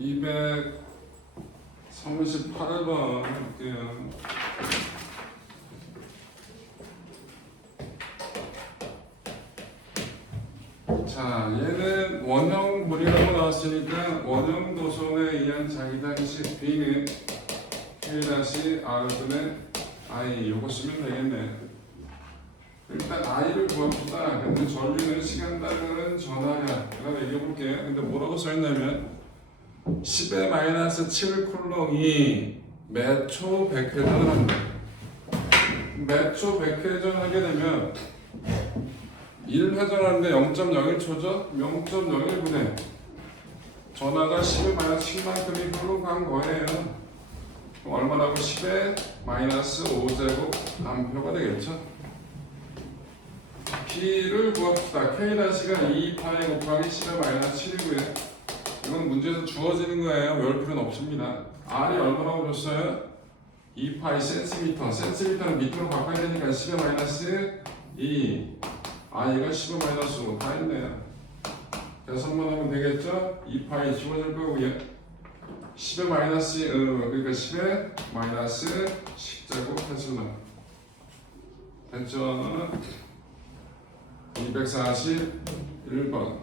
238번 할게요. 자, 얘는 원형물이라고 나왔으니까 원형 도선에 의한 자기장식 B는 K-R분의 I 요거 쓰면 되겠네. 일단 I를 구합시다. 근데 전류는 시간당은 전하량이라고 얘기해볼게. 근데 뭐라고 써있냐면 10의 마이너스 7 쿨롱이 매초 100회전을 한다. 매초 100회전 하게 되면 1회전하는데 0.01초죠? 0.01분에 전하가 10의 마이너스 7만큼이 쿨롱한 거예요. 그럼 얼마라고? 10의 마이너스 5제곱 암페어가 되겠죠? P를 구합시다. K-가 2파이 곱하기 10의 마이너스 7이고요. 이건 문제에서 주어지는 거예요. 외울 필요는 없습니다. R이 얼마라고 줬어요? 2파이 센티미터. 센티미터는 미터로 바꿔야 되니까 10의 마이너스 2. I가 10의 마이너스 5. 다 있네요. 계산만 하면 되겠죠? 2파이 지워질 거고요. 10의 마이너스, 그러니까 10의 마이너스 10제곱 했으면 됐죠? 241번.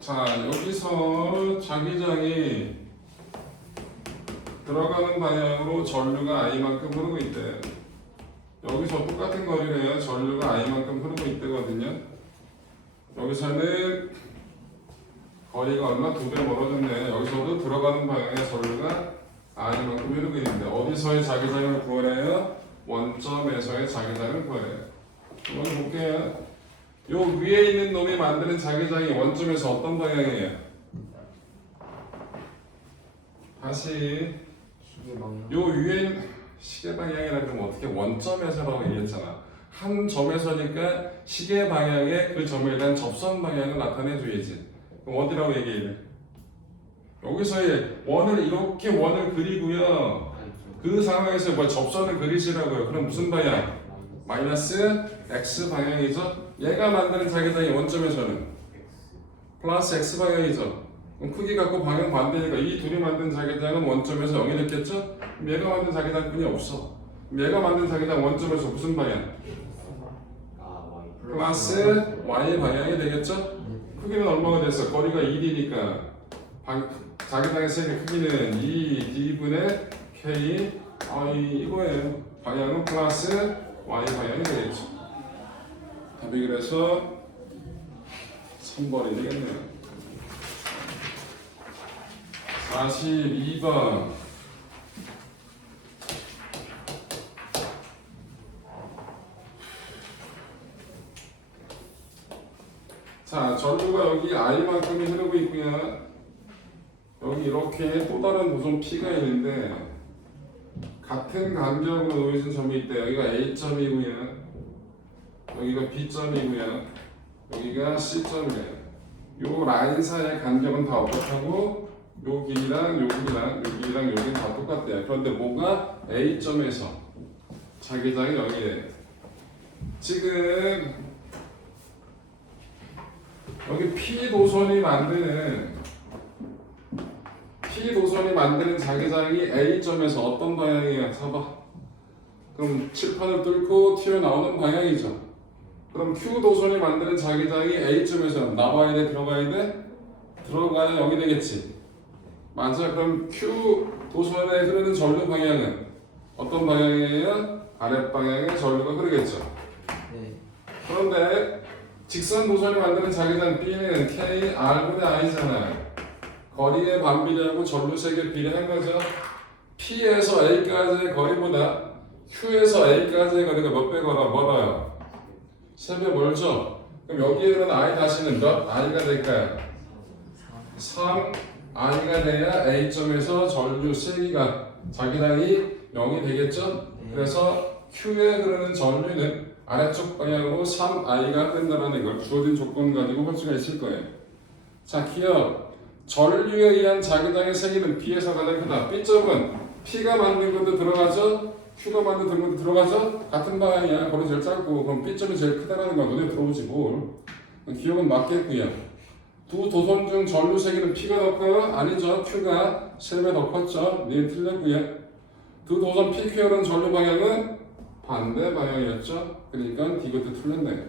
자, 여기서 자기장이 들어가는 방향으로 전류가 I만큼 흐르고 있대. 여기서 똑같은 거리래요. 전류가 I만큼 흐르고 있대거든요. 여기서는 거리가 얼마? 2배 멀어졌네. 여기서도 들어가는 방향의 전류가 I만큼 흐르고 있는데 어디서의 자기장을 구하래요? 원점에서의 자기장을 구하래요. 한번 볼게요. 요 위에 있는 놈이 만드는 자기장이 원점에서 어떤 방향이에요? 다시 요 위에 있는 시계 방향이라 그러면 어떻게 원점에서라고 얘기했잖아. 한 점에서니까 시계 방향의 그 점에 대한 접선 방향을 나타내줘야지. 그럼 어디라고 얘기해? 여기서의 원을 이렇게 원을 그리고요. 그 상황에서 뭐 접선을 그리시라고요. 그럼 무슨 방향? 마이너스 x 방향이죠. 얘가 만드는 자기장이 원점에서는 플러스 x 방향이죠. 그럼 크기 갖고 방향 반대니까 이 둘이 만든 자기장은 원점에서 0이 됐겠죠? 그럼 얘가 만든 자기장뿐이 없어. 그럼 얘가 만든 자기장 원점에서 무슨 방향? 플러스 y 방향이 되겠죠? 크기는 얼마가 됐어? 거리가 1이니까 자기장의 세계 크기는 2d분의 k 이거예요. 방향은 플러스 y 방향이 되겠죠. 답이 그래서 3번이 되겠네요. 42번. 자, 전류가 여기 I만큼이 흐르고 있고요. 여기 이렇게 또 다른 도선 P가 있는데 같은 간격으로 놓여진 점이 있대. 여기가 A점이고요. 여기가 B점이고요. 여기가 C점이에요. 요 라인 사이의 간격은 다 어떻다고? 요 길이랑 요 길이랑 요 길이랑 요 길이 다 똑같대요. 그런데 뭐가 A점에서 자기장이 0이에요. 지금 여기 P 도선이 만드는 자기장이 A점에서 어떤 방향이에요? 봐봐. 그럼 칠판을 뚫고 튀어나오는 방향이죠. 그럼 Q 도선이 만드는 자기장이 A점에서 나와야 돼? 들어가야 돼? 들어가야 0이 되겠지. 맞아. 그럼 Q 도선에 흐르는 전류 방향은 어떤 방향이에요? 아랫방향의 전류가 흐르겠죠. 네. 그런데 직선 도선이 만드는 자기장 B는 K, R분의 I잖아요. 거리의 반비례하고 전류 세개 비례한 거죠. P에서 A까지의 거리보다 Q에서 A까지의 거리가 몇 배 멀어요? 3배 멀죠? 그럼 여기에 있는 I 다시는 몇 I가 될까요? 3 I가 돼야 A점에서 전류 세기가 자기장이 0이 되겠죠? 그래서 Q에 흐르는 전류는 아래쪽 방향으로 3I가 흐른다는 걸 주어진 조건 가지고 볼 수가 있을 거예요. 자, 기억. 전류에 의한 자기장의 세기는 B에서 가장 크다. B점은 P가 만든 것도 들어가죠? Q가 만든 들어가죠? 같은 방향이야. 거리 제일 짧고 그럼 B점이 제일 크다라는 건 눈에 들어오지 뭘. 기억은 맞겠고요. 두 도선 중 전류 세기는 P가 더 커요? 아니죠. Q가 3배 더 컸죠. 네, 틀렸고요. 두 도선 PQR은 전류 방향은 반대 방향이었죠. 그러니까 D것도 틀렸네.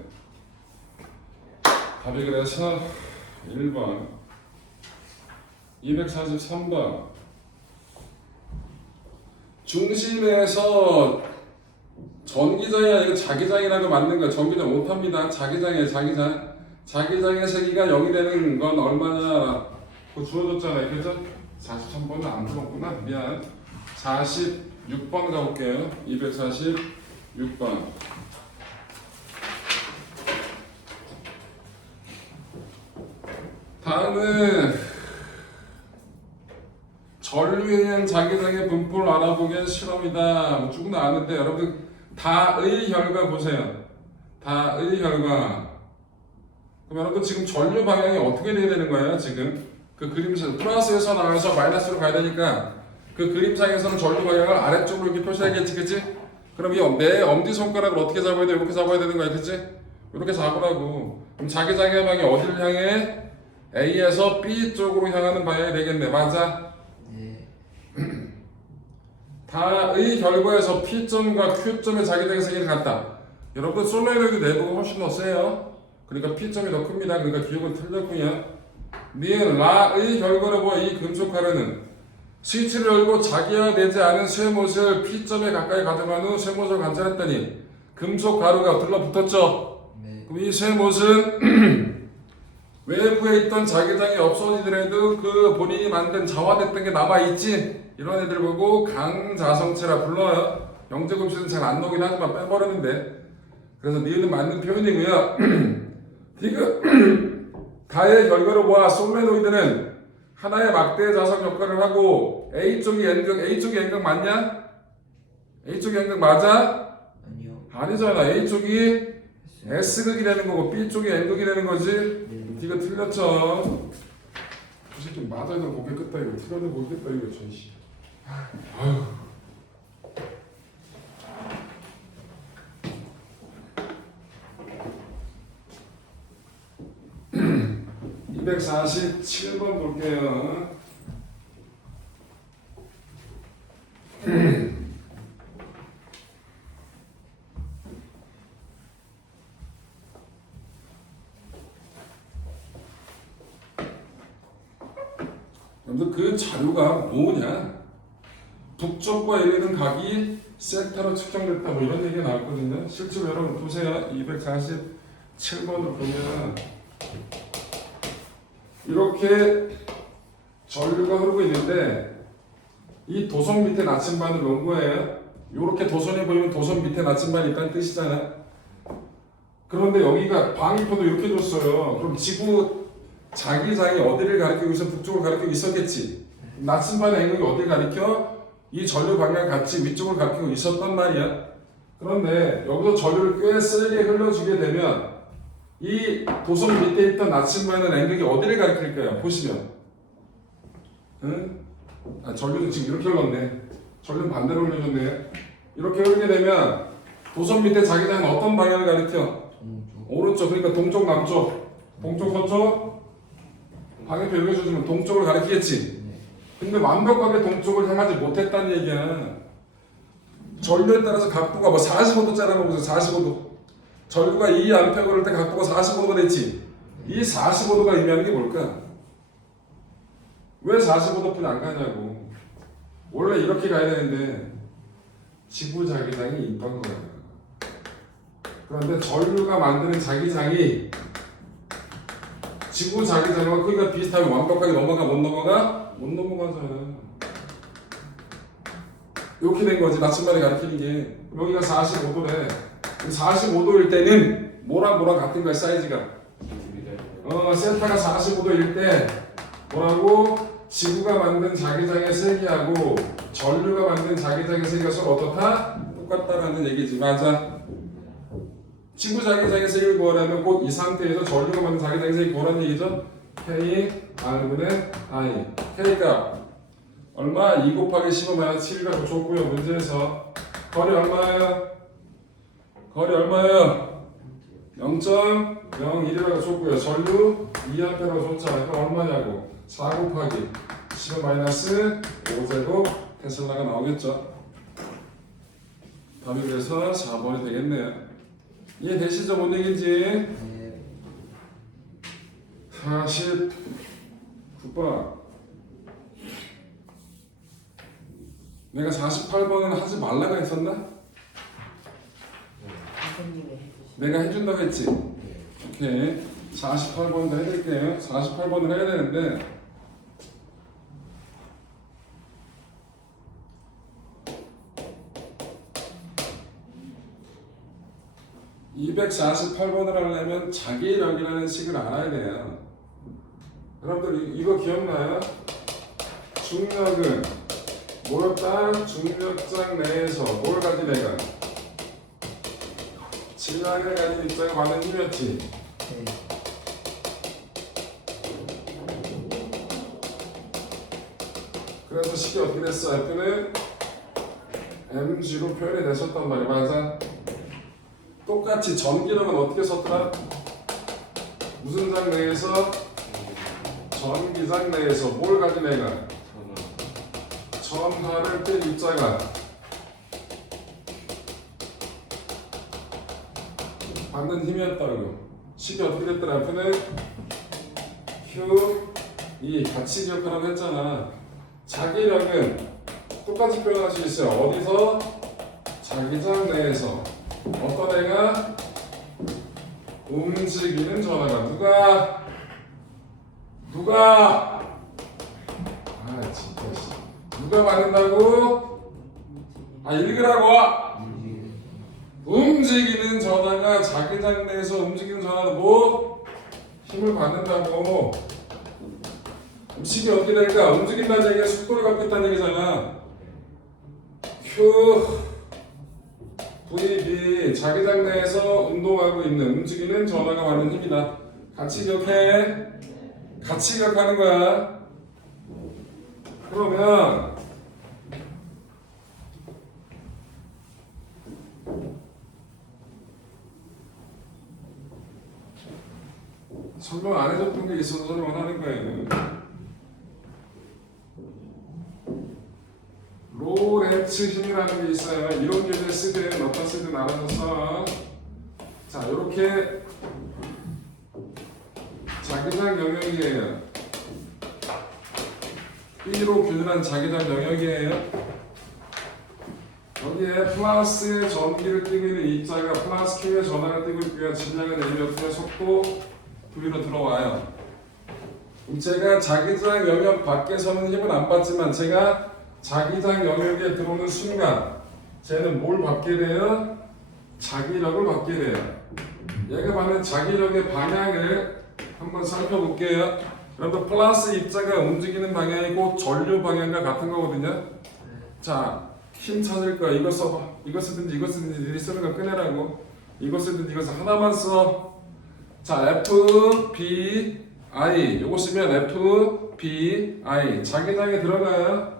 답이 그래서 1번 243번 중심에서 전기장이 아니고 자기장이라고 맞는 거야. 전기장 못합니다. 자기장이에요. 자기장의 세기가 0이 되는 건 얼마냐? 그거 주어졌잖아요. 그죠? 43번은 안 풀었구나. 미안. 46번 가볼게요. 246번. 다음은 전류에 의한 자기장의 분포를 알아보기엔 실험이다. 뭐 조금 아는데 여러분 다의 결과 보세요. 다의 결과. 그럼 여러분 지금 전류 방향이 어떻게 돼야 되는 거예요? 지금 그 그림상 플러스에서 나와서 마이너스로 가야 되니까 그 그림상에서는 전류 방향을 아래쪽으로 이렇게 표시하겠지, 그치? 그럼 이 내 엄지손가락을 어떻게 잡아야 돼? 이렇게 잡아야 되는 거야, 그치? 이렇게 잡으라고. 그럼 자기장의 방향이 어디를 향해? A에서 B 쪽으로 향하는 방향이 되겠네. 맞아? 네. 다의 결과에서 P점과 Q점의 자기장의 세기를 같다. 여러분 솔레노이드 내부가 훨씬 더 세요. 그러니까 P점이 더 큽니다. 그러니까 기억은 틀렸고요. 니은 라의 결과로 보아 이 금속 가루는 스위치를 열고 자기화되지 않은 쇠못을 P점에 가까이 가져간 후 쇠못을 관찰했더니 금속 가루가 들러붙었죠. 네. 그럼 이 쇠못은 외부에 있던 자기장이 없어지더라도 그 본인이 만든 자화됐던 게 남아있지. 이런 애들 보고 강자성체라 불러요. 영재금수는 잘 안 나오긴 하지만 빼버렸는데. 그래서 니은은 맞는 표현이고요. 디귿 다의 결과로 보아 솔레노이드는 하나의 막대 자석 역할을 하고 A쪽이 N극 맞냐? A쪽이 N극 맞아? 아니요. 아니잖아. A쪽이 S극이 되는 거고 B쪽이 N극이 되는 거지. 디귿 틀렸죠. 저 새끼 맞아야 돼. 고개 끄다 이거. 틀려도 고개 끄다 이거. 전씨. 아유. (247번) 볼게요. 여러분들 그 자료가 뭐냐? 북쪽과 이르는 각이 섹타로 측정됐다 뭐 이런 얘기가 나왔거든요. 실제로 여러분 보세요. 247번을 보면 이렇게 전류가 흐르고 있는데 이 도선 밑에 나침반을 놓은 거예요. 이렇게 도선이 보이면 도선 밑에 나침반이 있다는 뜻이잖아. 그런데 여기가 방위표도 이렇게 줬어요. 그럼 지구 자기장이 어디를 가리키고 있어? 북쪽을 가리키고 있었겠지. 나침반의 행역이 어디를 가리켜? 이 전류 방향 같이 위쪽을 가리키고 있었단 말이야. 그런데 여기서 전류를 꽤 세게 흘러주게 되면 이 도선 밑에 있던 나침반의 행역이 어디를 가리킬까요? 보시면. 응? 아, 전류는 지금 이렇게 흘렀네. 전류는 반대로 흘려줬네. 이렇게 흐르게 되면 도선 밑에 자기장은 어떤 방향을 가리켜? 오른쪽. 그러니까 동쪽, 남쪽. 동쪽, 서쪽. 방향표 읽어주시면 동쪽을 가리키겠지. 근데 완벽하게 동쪽을 향하지 못했다는 얘기야. 전류에 따라서 각도가 뭐 45도짜리라고 보세요. 45도. 전류가 2A 걸을 때 각도가 45도가 됐지. 이 45도가 의미하는 게 뭘까? 왜 45도뿐이 안 가냐고. 원래 이렇게 가야 되는데 지구 자기장이 있던 거야. 그런데 전류가 만드는 자기장이 지구 자기장과 크기가 비슷하면 완벽하게 넘어가 못 넘어가? 못 넘어가잖아. 이렇게 된 거지. 나침반이 가리키는 게. 여기가 45도래. 45도일 때는 뭐랑 같은 거야 사이즈가. 센터가 45도일 때 뭐라고? 지구가 만든 자기장의 세기하고 전류가 만든 자기장의 세기가 서로 어떻다? 똑같다라는 얘기지. 맞아. 지구 자기장의 세기를 구하려면 곧 이 상태에서 전류가 만든 자기장의 세기를 구하라는 얘기죠. K R분의 I. K가 얼마? 2 곱하기 15 마이너스 7가 줬고요. 문제에서 거리 얼마예요? 거리 얼마예요? 0.01이라고 줬고요. 전류 2A라고 줬잖아요. 그럼 얼마냐고? 4 곱하기 10은 마이너스 5제곱 테슬라가 나오겠죠. 답이 그래서 4번이 되겠네요. 이해되시죠? 뭔 얘기인지? 네. 49번. 내가 48번은 하지 말라고 했었나? 선생님이 해주신. 내가 해준다고 했지? 네. 오케이. 48번도 해드릴게요. 48번을 해야 되는데 248번을 하려면 자기력이라는 식을 알아야 돼요. 여러분들 이거 기억나요? 중력은 뭐였다? 중력장 내에서 뭘 가진 애가? 질량을 가진 입자가 받는 힘이었지. 네. 그래서 식이 어떻게 됐어? F는 mg로 표현이 되셨단 말이야. 맞아? 똑같이 전기력은 어떻게 썼더라? 무슨 장 내에서? 전기장 내에서 뭘 가진 애가? 전하를 띨 입자가 받는 힘이었다고. 식이 어떻게 됐더라? F는 Q 이 같이 기억하라고 했잖아. 자기력은 똑같이 표현할 수 있어요. 어디서? 자기장 내에서 어떤 애가? 움직이는 전하가 누가 아 진짜 누가 받는다고? 아 읽으라고. 움직이는 전하가 자기장 내에서 움직이는 전하는 뭐? 힘을 받는다고. 식이 어떻게 될까? 움직인다는 얘기가 속도를 갖고 있다는 얘기잖아. Q VB 자기장 내에서 운동하고 있는 움직이는 전하가 받는 힘이다. 같이 기억해. 같이 기억하는 거야. 그러면 설명 안 해줬던 게 있어서 설명을 하는 거예요. 로렌츠 힘이라는 게 있어요. 이론 교재 쓰든 어떤 쓰든 알아서 써. 자, 이렇게 자기장 영역이에요. B로 균일한 자기장 영역이에요. 여기에 플러스 전기를 띄고 있는 입자가 플러스 Q의 전하를 띄고 있고요. 질량은 M이었고요. 속도 V로 들어와요. 제가 자기장 영역 밖에서는 힘을 안 받지만 제가 자기장 영역에 들어오는 순간 쟤는 뭘 받게 돼요? 자기력을 받게 돼요. 얘가 받는 자기력의 방향을 한번 살펴볼게요. 여러분 플러스 입자가 움직이는 방향이고 전류 방향과 같은 거거든요. 자, 힘 찾을 거야. 이거 써봐. 이거 쓰든지 이거 쓰든지 니네 쓰는 거 꺼내라고. 이거 쓰든지 이거 써. 하나만 써. 자, F, B, I. 요거 쓰면 F, B, I. 자기장에 들어가요.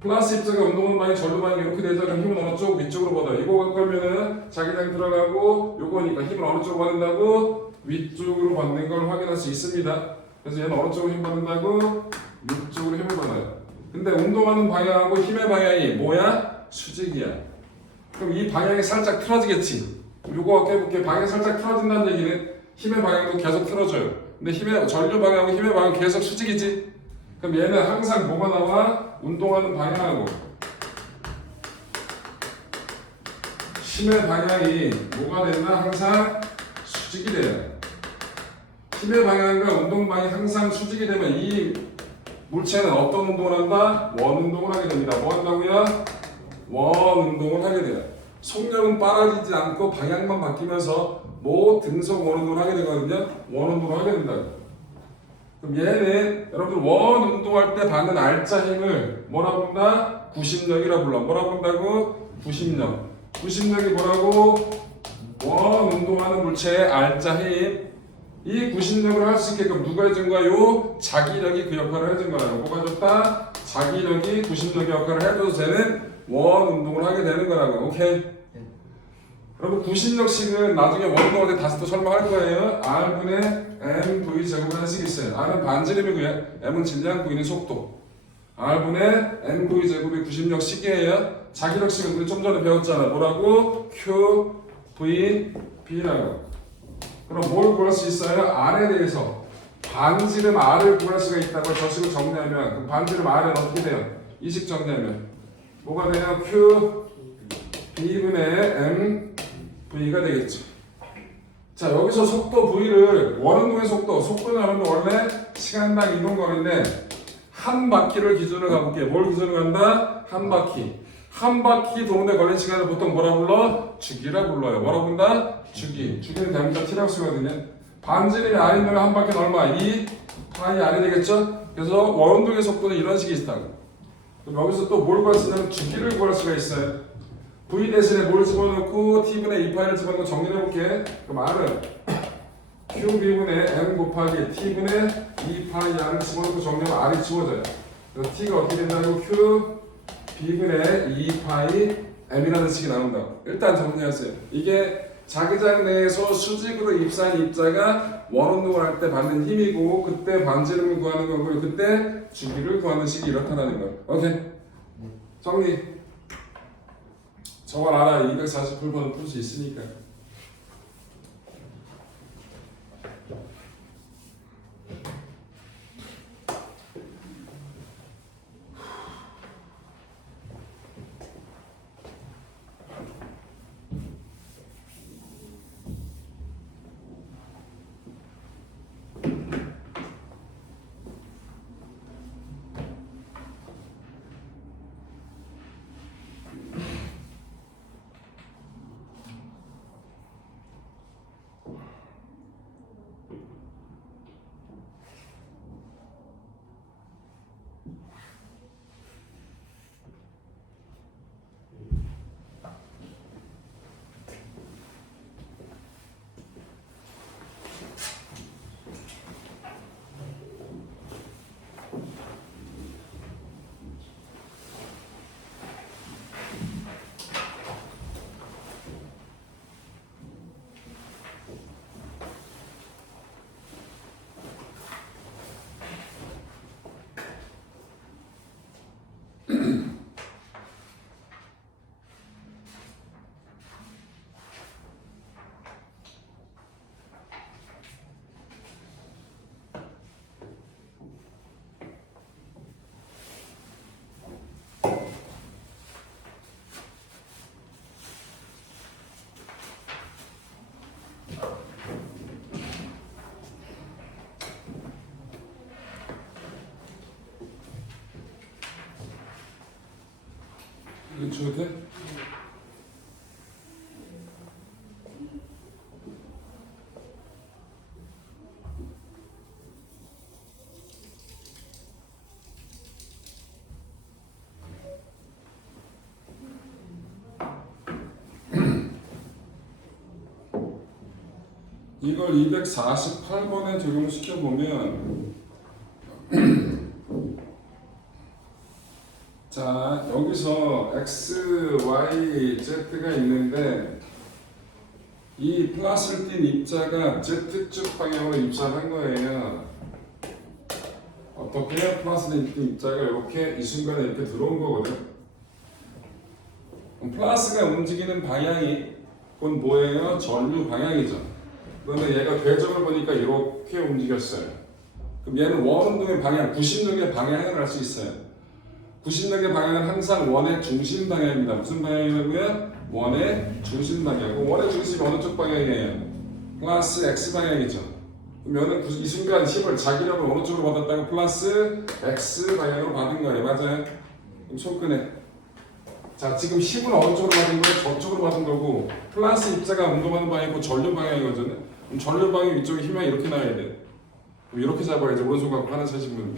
플러스 입자가 운동하는 방향, 전류 방향이 이렇게 되죠. 그럼 힘은 어느 쪽? 위쪽으로 받아요. 이거 그러면은 자기장에 들어가고 요거니까 힘을 어느 쪽으로 받는다고? 위쪽으로 받는 걸 확인할 수 있습니다. 그래서 얘는 어느 쪽으로 힘 받는다고? 위쪽으로 힘을 받아요. 근데 운동하는 방향하고 힘의 방향이 뭐야? 수직이야. 그럼 이 방향이 살짝 틀어지겠지. 요거 깨볼게. 방향이 살짝 틀어진다는 얘기는 힘의 방향도 계속 틀어져요. 근데 힘의 전류 방향하고 힘의 방향 계속 수직이지. 그럼 얘는 항상 뭐가 나와? 운동하는 방향하고 힘의 방향이 뭐가 됐나? 항상 수직이 돼요. 힘의 방향과 운동 방향이 항상 수직이 되면 이 물체는 어떤 운동을 한다? 원 운동을 하게 됩니다. 뭐 한다고요? 원 운동을 하게 돼요. 속력은 빨라지지 않고 방향만 바뀌면서 뭐 등속 원 운동을 하게 되거든요. 원 운동을 하게 된다. 그럼 얘는 여러분들 원 운동할 때 받는 알짜 힘을 뭐라고 부른다? 구심력이라고 불러. 뭐라고 부른다고? 구심력. 구심력이 뭐라고? 원 운동하는 물체의 알짜 힘. 이 구심력을 할 수 있게끔 누가 해준 거야? 요 자기력이 그 역할을 해준 거예요. 뭐가 줬다? 자기력이 구심력의 역할을 해줘서 쟤는 원 운동을 하게 되는 거라고요. 오케이? 여러분 구신역식은 나중에 원 운동할 때 다시 또 설명할 거예요. R분의 mv 제곱이라는 식이 있어요. R은 반지름이고요. m은 질량, v는 속도. R분의 mv 제곱이 구신역식이에요. 자기력식은 우리 좀 전에 배웠잖아. 뭐라고? Q, V, B라고. 그럼 뭘 구할 수 있어요? R에 대해서 반지름 R을 구할 수가 있다고 저식을 정리하면 그 반지름 R은 어떻게 돼요? 이식 정리하면 뭐가 돼요? Q, B분의 M, V가 되겠죠. 자 여기서 속도 V를 원운동의 속도는 여러분 원래 시간당 이동거리인데 한 바퀴를 기준으로 가볼게요. 뭘 기준으로 간다? 한 바퀴 도는데 걸린 시간을 보통 뭐라 불러? 주기라 불러요. 뭐라 부른다? 주기. 주기는 대문자 T라고 쓰거든요. 반지름이 R이면 한 바퀴는 얼마? 2 파이 R이 되겠죠? 그래서 원운동의 속도는 이런 식이 있다고. 그럼 여기서 또 뭘 구할 수 있냐면 주기를 구할 수가 있어요. V 대신에 뭘 집어넣고 T분의 2파이를 집어넣고 정리해볼게. 그럼 R은 QB분의 M 곱하기 T분의 2파이 R을 집어넣고 정리하면 R이 지워져요. 그래서 T가 어떻게 된다고? Q B분의 2파이 M이라는 식이 나온다고. 일단 정리하세요. 이게 자기장 내에서 수직으로 입사한 입자가 원운동을 할 때 받는 힘이고 그때 반지름을 구하는 거고 그때 주기를 구하는 식이 이렇다는 거예요. 오케이? 정리. 저걸 알아. 240불번은 풀 수 있으니까. 이거 줘도 돼? 이걸 248번에 적용시켜보면 자 여기서 x, y, z가 있는데 이 플러스를 띈 입자가 z축 방향으로 입사한 거예요. 어떻게? 플러스를 띈 입자가 이렇게 이 순간에 이렇게 들어온 거거든. 그럼 플러스가 움직이는 방향이 그건 뭐예요? 전류 방향이죠. 그러면 얘가 궤적을 보니까 이렇게 움직였어요. 그럼 얘는 원운동의 방향, 구신력의 방향을 알 수 있어요. 구신력의 방향은 항상 원의 중심 방향입니다. 무슨 방향이라고요? 원의 중심 방향. 원의 중심이 어느 쪽 방향이에요? 플러스 x 방향이죠. 그럼 얘는 이 순간 힘을 자기력을 어느 쪽으로 받았다고? 플러스 x 방향으로 받은 거예요. 맞아요? 그럼 손 끄네. 자 지금 힘을 어느 쪽으로 받은 거예요? 저쪽으로 받은 거고 플러스 입자가 운동하는 방향이고 전류 방향이거든요. 그럼 전류 방향 위쪽에 힘이 이렇게 나와야 돼. 그럼 이렇게 잡아야지. 오른손 갖고 하는 사신 분은.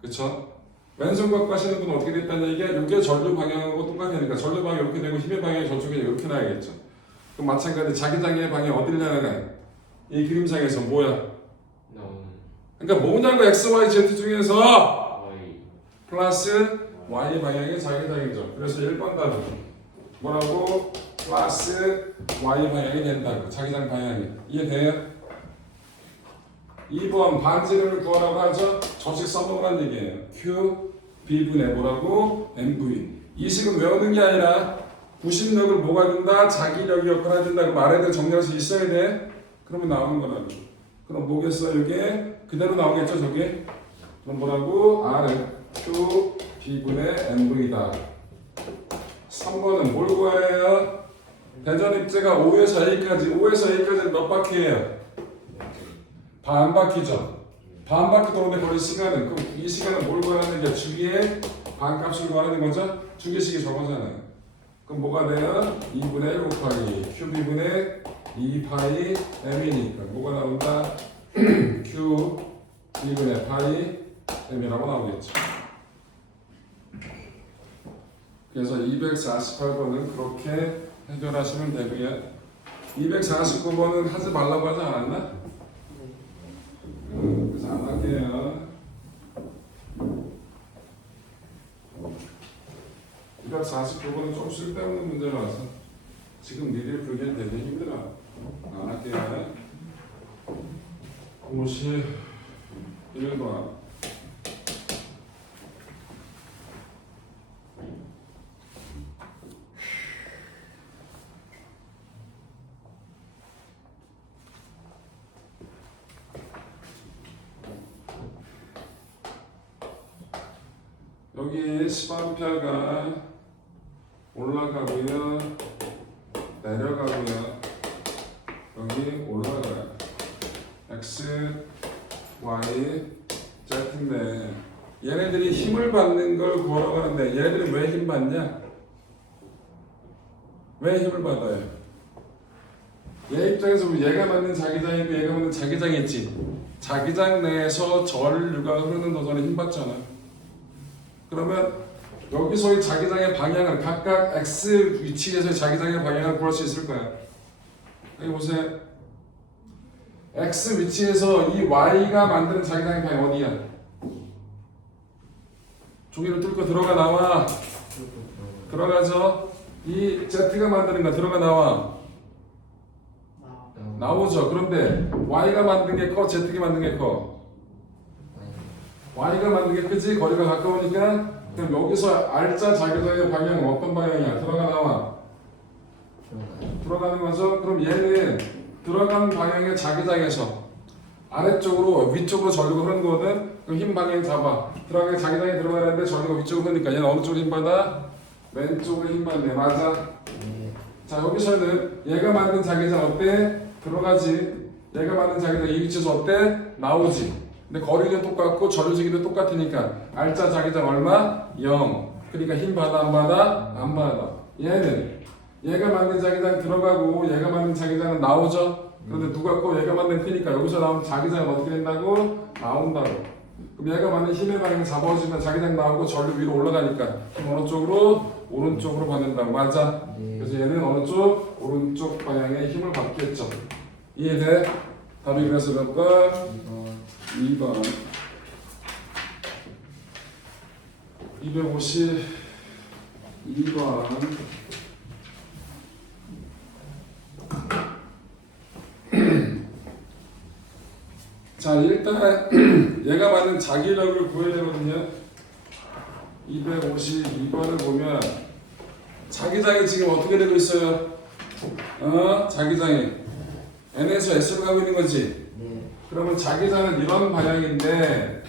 그쵸? 왼손 갖고 하시는 분은 어떻게 됐다는 얘기야? 이게 전류 방향하고 똑같으니까 전류 방향이 이렇게 되고 힘의 방향이 저쪽에 이렇게 나야겠죠. 그럼 마찬가지 자기장의 방향이 어디를 향하나? 이 그림상에서 뭐야? 그러니까 뭐냐고 x, y, z 중에서 플러스 y 방향이 자기장이죠. 그래서 1번 답은 뭐라고? 플러스 y 방향이 된다고. 자기장 방향이. 이해돼요? 2번 반지름을 구하라고 하죠. 저식 써먹으란 얘기예요. q b분의 뭐라고? mv. 이 식은 외우는 게 아니라 구심력을 뭐가 준다? 자기력이 역할을 해준다. 그 말에 대해 정리할 수 있어야 돼. 그러면 나오는 거라고. 그럼 뭐겠어? 이게 그대로 나오겠죠 저게? 그럼 뭐라고? R은 Q B분의 MV다. 3번은 뭘 구해요? 대전입제가 5에서 A까지 5에서 A까지는 몇 바퀴예요? 반 바퀴죠. 반 바퀴 도는데 걸린 시간은 그럼 이 시간은 뭘 구하는 게 주기의 반값을 구하는 거죠? 주기식이 저거잖아요. 그럼 뭐가 돼요? 2분의 1 곱하기 QB분의 2파이 M이니까 뭐가 나온다? QB분의 파이 M이라고 나오겠죠. 그래서 248번은 그렇게 해결하시면 되고요. 249번은 하지 말라고 하지 않았나? 그래서 안 할게요. 249번은 좀 쓸데없는 문제라서 지금 미리 풀기엔 되게 힘들어. 안 할게요. 51번. 여기 시반표가 올라가고요, 내려가고요, 여기 올라가요. x, y, z인데 얘네들이 힘을 받는 걸 구하라고 하는데 얘네들이 왜 힘 받냐? 왜 힘을 받아요? 얘 입장에서 얘가 맞는 자기장이고 얘가 맞는 자기장이 있지. 자기장 내에서 전류가 흐르는 도전에 힘 받잖아. 그러면 여기서의 자기장의 방향을 각각 x 위치에서의 자기장의 방향을 구할 수 있을 거야. 여기 보세요. x 위치에서 이 y가 만드는 자기장의 방향 어디야? 종이를 뚫고 들어가 나와. 들어가죠. 이 z가 만드는 거 들어가 나와. 나오죠. 그런데 y가 만든 게 커, z가 만든 게 커. y가 만든 게 크지. 거리가 가까우니까. 그럼 여기서 R자 자기장의 방향은 어떤 방향이야? 들어가 나와. 들어가는 거죠. 그럼 얘는 들어가는 방향의 자기장에서 아래쪽으로 위쪽으로 전류가 흐르는 거거든. 그럼 힘 방향 잡아. 들어가는 자기장에 들어가는데 전류가 위쪽으로 흐르니까 얘는 어느 쪽으로 힘 받아? 왼쪽으로 힘 받네. 맞아. 자, 여기서는 얘가 만든 자기장 어때? 들어가지. 얘가 만든 자기장 이 위치에서 어때? 나오지. 근데 거리는 똑같고 전류지기도 똑같으니까 R자 자기장 얼마? 0. 그러니까 힘 받아 안 받아? 안 받아. 얘는 얘가 만든 자기장 들어가고 얘가 만든 자기장은 나오죠. 그런데 누가 커? 얘가 만든 크니까 여기서 나온 자기장은 어떻게 된다고? 나온다고. 그럼 얘가 만든 힘의 방향이 잡아주면 자기장 나오고 전류 위로 올라가니까 힘 어느 쪽으로? 오른쪽으로 받는다고. 맞아. 그래서 얘는 어느 쪽? 오른쪽 방향에 힘을 받겠죠. 이해돼? 답이 그래서 몇 번? 2번. 252번. 자, 일단 얘가 받는 자기력을 구해야 되거든요. 252번을 보면 자기장이 지금 어떻게 되고 있어요? 자기장이 n에서 s로 가고 있는 거지. 그러면 자기장은 이런 방향인데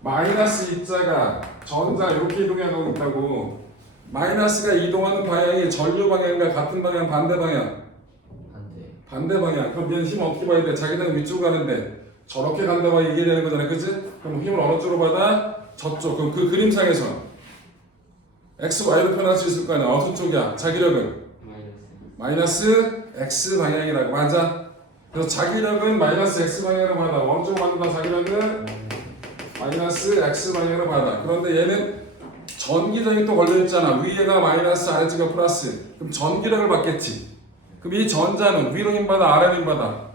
마이너스 입자가 전자 이렇게 이동하고 있다고. 마이너스가 이동하는 방향이 전류 방향과 같은 방향, 반대 방향? 반대 방향. 그럼 얘는 힘 어떻게 봐야 돼? 자기장은 위쪽으로 가는데 저렇게 간다고 얘기해야 되는 거잖아, 그치? 그럼 힘을 어느 쪽으로 받아? 저쪽. 그럼 그 그림상에서 x, y로 표현할 수 있을 거 아니야. 어느 쪽이야? 자기력은? 마이너스 x 방향이라고. 맞아? 그래서 자기력은 마이너스 x 방향으로 받아. 어느 쪽으로 받는다? 자기력은 마이너스 x 방향으로 받아. 그런데 얘는 전기력이 또 걸려있잖아. 위에가 마이너스, 아래쪽가 플러스. 그럼 전기력을 받겠지. 그럼 이 전자는 위로 힘받아? 아래로 힘받아?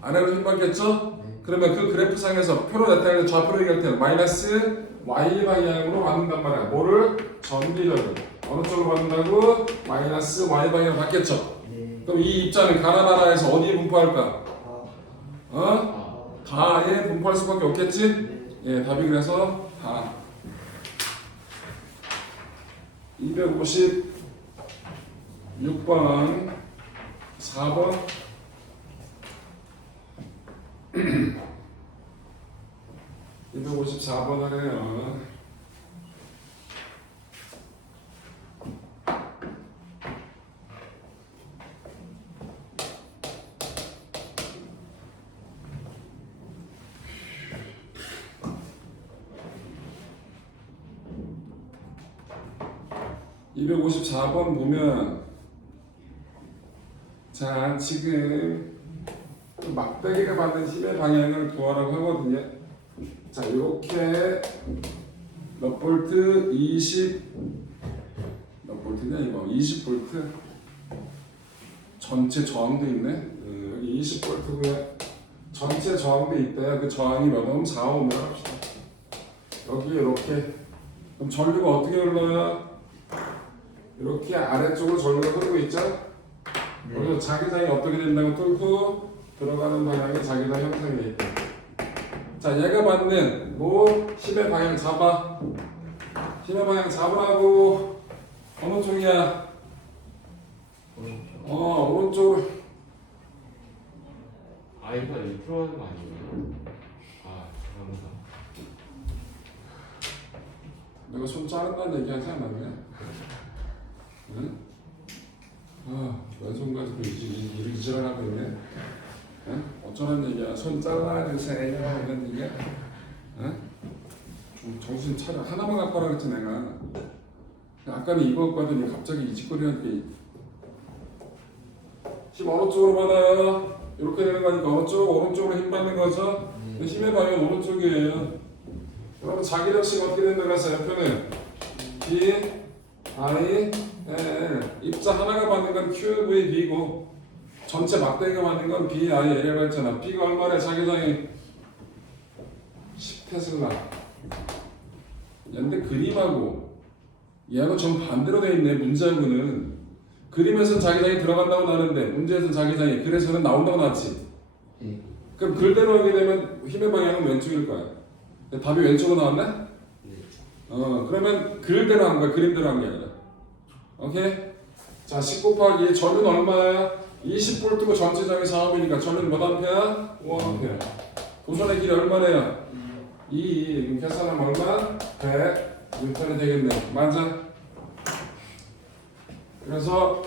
아래로 힘받겠죠? 그러면 그 그래프상에서 표로 나타내는 좌표로 얘기할 때는 마이너스 y 방향으로 받는단 말이야. 뭐를? 전기력을 어느 쪽으로 받는다고? 마이너스 y 방향으로 받겠죠. 네. 그럼 이 입자는 가나다라에서 어디에 분포할까? 다에 분포할 수밖에 없겠지? 예, 답이 그래서 다. 256번 4번 254번 하네요. (254번) 보면 자 지금 막대기가 받는 힘의 방향을 구하라고 하거든요. 자 이렇게 몇 볼트? 20몇 볼트냐 이거? 20볼트 전체 저항도 있네. 20볼트고요. 전체 저항도 있대요. 그 저항이 몇 오hm? 4ohm이라고 합시다. 여기 이렇게. 그럼 전류가 어떻게 흘러요? 이렇게 아래쪽으로 전류가 흐르고 있죠? 그래서 자기장이 어떻게 된다고 뚫고 들어가는 방향이 자기장 형성이 돼 있다. 자, 얘가 받는 뭐 힘의 방향 잡아. 힘의 방향 잡으라고. 어느 쪽이야? 오른쪽으로. 아이가 이프로 하는 거 아니에요? 아, 죄송합니다. 내가 손 자른다는 얘기 하지 않았냐? 응? 왼손 가지고 일을 이질하고 있네. 응? 어쩌란 얘기야? 손 잘라주세요 이런 얘기야? 응? 좀 정신 차려. 하나만 갖고 와라 그랬지 내가. 아까는 이거 갖고 왔더니 갑자기 이 짓거리하는 게. 힘 어느 쪽으로 받아요? 이렇게 되는 거니까 어느 쪽? 오른쪽으로 힘 받는 거죠? 힘의 방향은 오른쪽이에요. 여러분 자기력식 어떻게 된다고 했어요? 옆에는 B, I, L. 입자 하나가 받는 건 Q, V, B고 전체 막대기가 받는 건 B, I, L이라고 했잖아. B가 얼마래? 자기장이 10테슬라. 근데 그림하고 얘하고 전 반대로 돼 있네. 문제하고는 그림에서는 자기장이 들어간다고 나오는데 문제에서는 자기장이 그래서는 나온다고 나왔지. 그럼 글대로 하게 되면 힘의 방향은 왼쪽일 거야. 답이 왼쪽으로 나왔나? 그러면 글대로 한 거야. 그림대로 한 게 아니라. 오케이? 자, 10 곱하기 전류는 얼마야? 20V고 전체장이 4ohm이니까 전류는 몇 암페야? 5A. 도선의 길이 얼마래요? 2. 그럼 계산하면 얼마? 100 뉴턴이 되겠네. 맞아? 그래서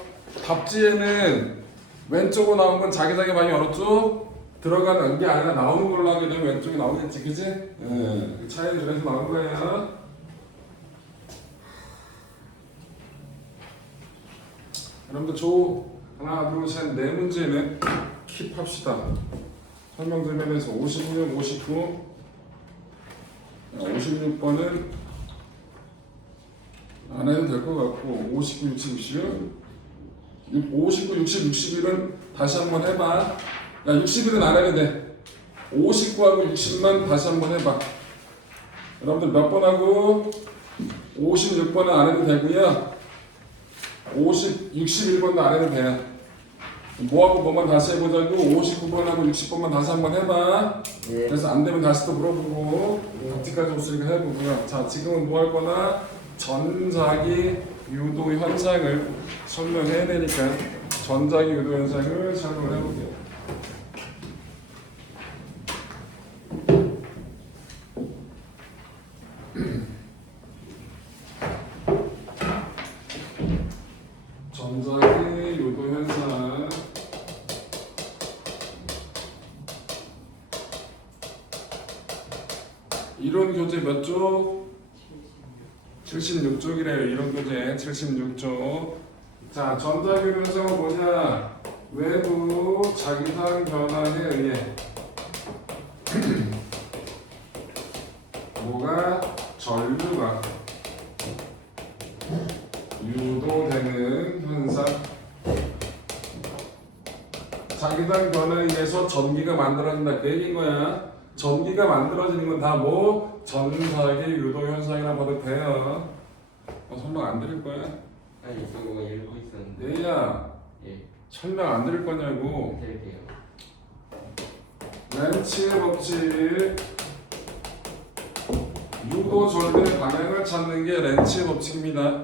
답지에는 왼쪽으로 나온 건 자기장의 방향이 어느 쪽? 들어가는 게 아니라 나오는 걸로 하게 되면 왼쪽이 나오겠지, 그지? 그 차이를 줄여서 나온 거예요. 여러분들 하나, 둘, 셋, 네 문제는 킵합시다. 설명 좀 해서 56, 59, 56번은 안 해도 될 것 같고 59, 60, 61 59, 60, 61은 다시 한번 해봐. 야 61은 안 해도 돼. 59하고 60만 다시 한번 해봐. 여러분들 몇 번 하고 56번은 안 해도 되고요. 61번도 안 해도 돼요. 뭐하고 뭐만 다시 해보자고. 59번하고 60번만 다시 한번 해봐. 네. 그래서 안 되면 다시 또 물어보고 답지까지 없으니까 해보고요. 자, 지금은 뭐 할 거나 전자기 유도 현상을 설명해야 되니까 전자기 유도 현상을 설명을 해볼게요. 전자기 유도 현상 이론 교재 몇 쪽? 76쪽이래요. 이론 교재 76쪽. 자, 전자기 유도 현상은 뭐냐? 외부 자기장 변화에 의해 뭐가? 전류가 유도되는 현상. 자기장 자기장 변화에 의해서 전기가 만들어진다 그 얘기인 거야. 전기가 만들어지는 건 다 뭐 전자기 유도 현상이라 봐도 돼요. 설명 안 드릴 거야? 아니 저거 읽고 있었는데. 얘야 예. 설명 안 드릴 거냐고. 드릴게요. 렌치의 법칙 유도 전류의 방향을 찾는 게 렌치의 법칙입니다.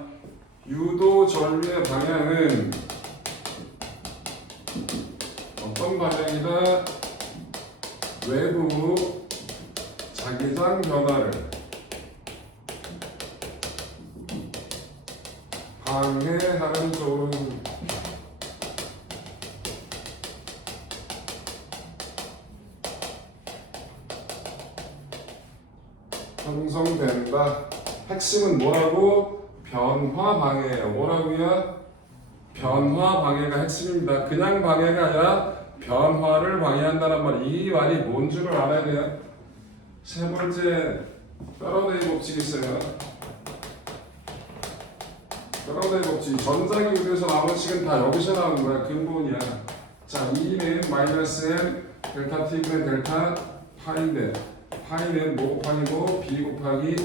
유도 전류의 방향은 어떤 방향이다? 외부 자기장 변화를 방해하는 쪽으로 형성된다. 핵심은 뭐라고? 변화 방해예요. 뭐라고요? 변화 방해가 핵심입니다. 그냥 방해가 아니라 변화를 방해한다는 말. 이 말이 뭔 줄을 알아야 돼요. 세 번째 패러데이 법칙이 있어요. 패러데이 법칙. 전자기 유도에서 나오는 식은 다 여기서 나오는 거야. 근본이야. 자, E는 마이너스 M 델타 T분의 델타 파인데 파이는 뭐 곱하기고 B 곱하기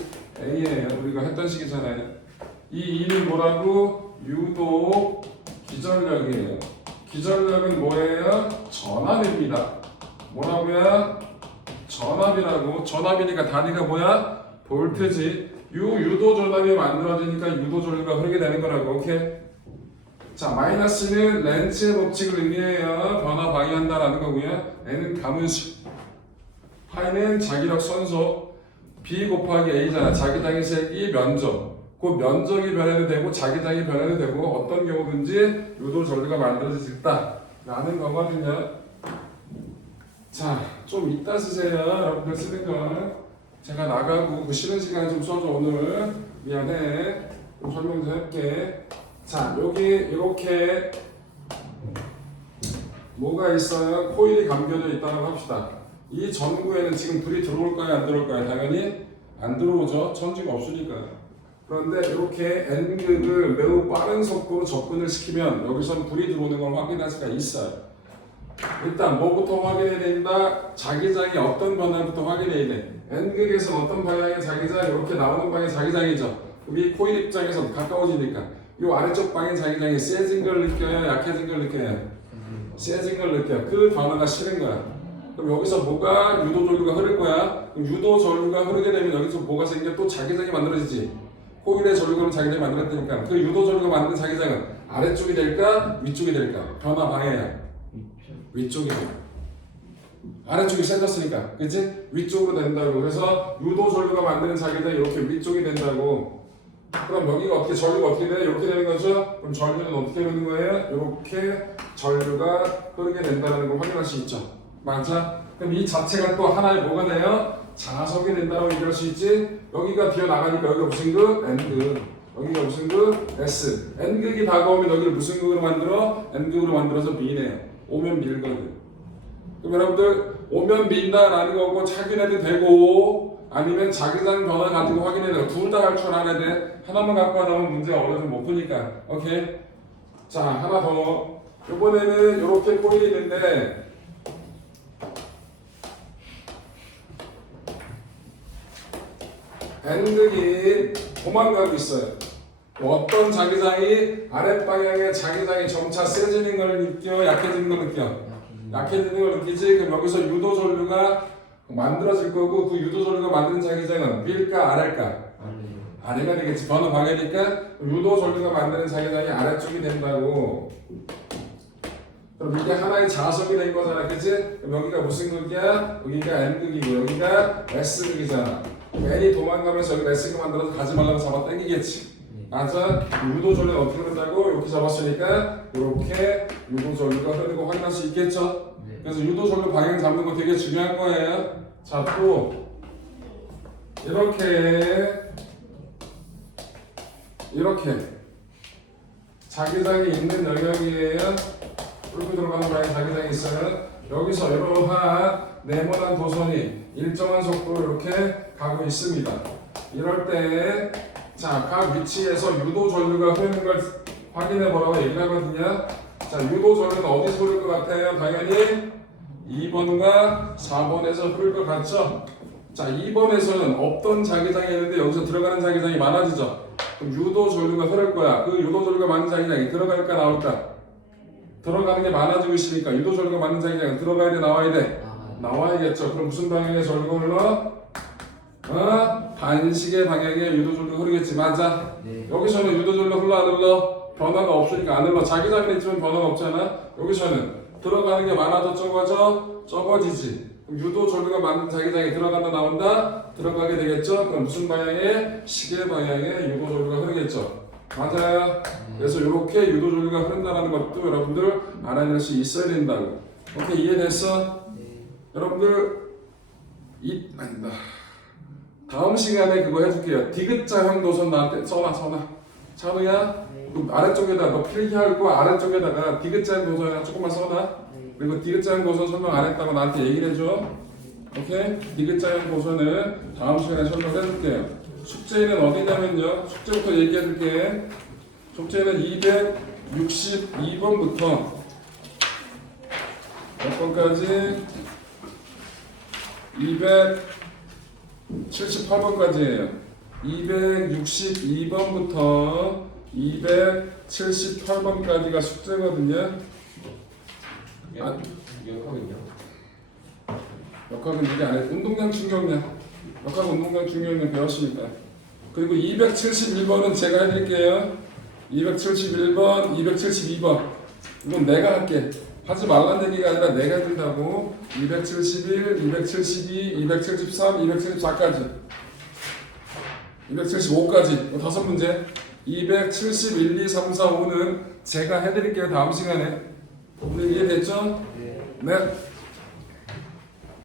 A예요. 우리가 했던 식이잖아요. 이 2는 뭐라고? 유도 기전력이에요. 기전력은 뭐예요? 전압입니다. 뭐라고요? 전압이라고. 전압이니까 단위가 뭐야? 볼트지. 유도 전압이 만들어지니까 유도 전류가 흐르게 되는 거라고. 오케이? 자, 마이너스는 렌츠의 법칙을 의미해요. 변화 방해한다라는 거고요. N은 가문식. 파이는 자기력 선소. B 곱하기 A잖아. 자기장의 색이 면적. 그 면적이 변해도 되고 자기장이 변해도 되고 어떤 경우든지 유도 전류가 만들어질 수 있다 라는 거거든요. 자, 좀 이따 쓰세요. 여러분들 쓰는 거. 제가 나가고 그 쉬는 시간에 좀 써줘 오늘. 미안해. 좀 설명 좀 할게. 자, 여기 이렇게 뭐가 있어요? 코일이 감겨져 있다고 합시다. 이 전구에는 지금 불이 들어올까요? 안 들어올까요? 당연히 안 들어오죠. 전지가 없으니까. 그런데 이렇게 N극을 매우 빠른 속도로 접근을 시키면 여기선 불이 들어오는 걸 확인할 수가 있어요. 일단 뭐부터 확인해야 된다? 자기장이 어떤 변화부터 확인해야 돼. N극에서 어떤 방향의 자기장, 이렇게 나오는 방향의 자기장이죠. 우리 코일 입장에서 가까워지니까 이 아래쪽 방향의 자기장이 세진 걸 느껴요? 약해진 걸 느껴요? 세진 걸 느껴요. 그 변화가 싫은 거야. 그럼 여기서 뭐가 유도 전류가 흐를 거야? 그럼 유도 전류가 흐르게 되면 여기서 뭐가 생겨? 또 자기장이 만들어지지. 코일의 전류가 자기장이 만들어지니까 그 유도 전류가 만든 자기장은 아래쪽이 될까? 위쪽이 될까? 변화 방해야. 위쪽이 돼. 아래쪽이 세졌으니까, 그치? 위쪽으로 된다고. 그래서 유도 전류가 만드는 자기장이 이렇게 위쪽이 된다고. 그럼 여기가 어떻게 전류가 어떻게 돼? 이렇게 되는 거죠? 그럼 전류는 어떻게 흐르는 거예요? 이렇게 전류가 흐르게 된다는 걸 확인할 수 있죠. 맞아? 그럼 이 자체가 또 하나의 뭐가 돼요? 자석이 된다고 얘기할 수 있지? 여기가 튀어나가니까 여기가 무슨 극? N극. 여기가 무슨 극? S. N극이 다가오면 여기를 무슨 극으로 만들어? N극으로 만들어서 B네요. 오면 밀거든. 그럼 여러분들 오면 민다라는 거고 확인해도 되고 아니면 자기장 변화 가지고 확인해도 둘 다 할 줄 알아야 돼. 하나만 갖고 하면 문제가 어려서 못 푸니까. 오케이? 자, 하나 더. 이번에는 이렇게 코일이 있는데 N극이 도망가고 있어요. 어떤 자기장이 아랫방향의 자기장이 점차 세지는 걸 느껴? 약해지는 걸 느껴? 약해지는 걸 느끼지? 그럼 여기서 유도 전류가 만들어질 거고 그 유도 전류가 만드는 자기장은 위일까 아래일까? 아래가 되겠지. 변화 방해니까 유도 전류가 만드는 자기장이 아래쪽이 된다고. 그럼 이게 하나의 자석이 된 거잖아, 그치? 그럼 여기가 무슨 극이야? 여기가 N극이고 여기가 S극이잖아. N이 도망가면서 여기 S극 만들어서 가지 말라고 잡아 당기겠지. 맞아? 유도 전류는 어떻게 흐른다고? 이렇게 잡았으니까 이렇게 유도 전류가 흐르는 거 확인할 수 있겠죠? 그래서 유도 전류 방향 잡는 거 되게 중요한 거예요. 자, 또 이렇게 자기장이 있는 영역이에요. 뚫고 들어가는 방향 자기장이 있어요. 여기서 이러한 네모난 도선이 일정한 속도로 이렇게 가고 있습니다. 이럴 때 자, 각 위치에서 유도 전류가 흐르는 걸 확인해 보라고 얘기를 하거든요. 자, 유도절은 어디서 흐를 것 같아요? 당연히 2번과 4번에서 흐를 것 같죠? 자, 2번에서는 없던 자기장이 있는데 여기서 들어가는 자기장이 많아지죠? 그럼 유도전류가 흐를 거야. 그 유도전류가 많은 자기장이 들어갈까 나올까? 들어가는 게 많아지고 있으니까 유도전류가 많은 자기장은 들어가야 돼 나와야 돼? 나와야겠죠. 그럼 무슨 방향의 전류가 흘러? 반식의 방향의 유도전류가 흐르겠지. 맞아? 네. 여기서는 유도전류 흘러 안 흘러? 변화가 없으니까 안 흘러. 자기장은 있지만 변화가 없잖아. 여기서는 들어가는 게 많아져 적어져? 적어지지. 그럼 유도전류가 많은 자기장에 들어간다 나온다? 들어가게 되겠죠. 그럼 무슨 방향의? 시계 방향의 유도전류가 흐르겠죠. 맞아요. 그래서 이렇게 유도전류가 흐른다는 것도 여러분들 알아낼 수 있어야 된다고. 오케이, 이해됐어? 네. 여러분들 아니다. 다음 시간에 그거 해줄게요. 디귿자형 도선 나한테 써놔. 찬우야, 네. 그 아래쪽에다 너 필기할 거 아래쪽에다가 디귿자형 도선 조금만 써놔. 네. 그리고 디귿자형 도선 설명 안 했다고 나한테 얘기를 해줘. 오케이? 디귿자형 도선은 다음 시간에 설명을 해줄게요. 숙제는 어디냐면요. 숙제부터 얘기해줄게. 숙제는 262번부터 몇 번까지? 278번까지예요. 262번부터 278번까지가 숙제거든요. 역학은요? 역학은 이게 아니에요. 운동량 충격량. 역학 운동량 충격량 배웠으니까. 그리고 271번은 제가 해드릴게요. 271번, 272번. 이건 내가 할게. 하지 말란 얘기가 아니라 내가 해준다고. 271, 272, 273, 274까지. 275까지. 5문제. 271, 2, 3, 4, 5는 제가 해드릴게요. 다음 시간에. 오늘 이해됐죠? 네. 네.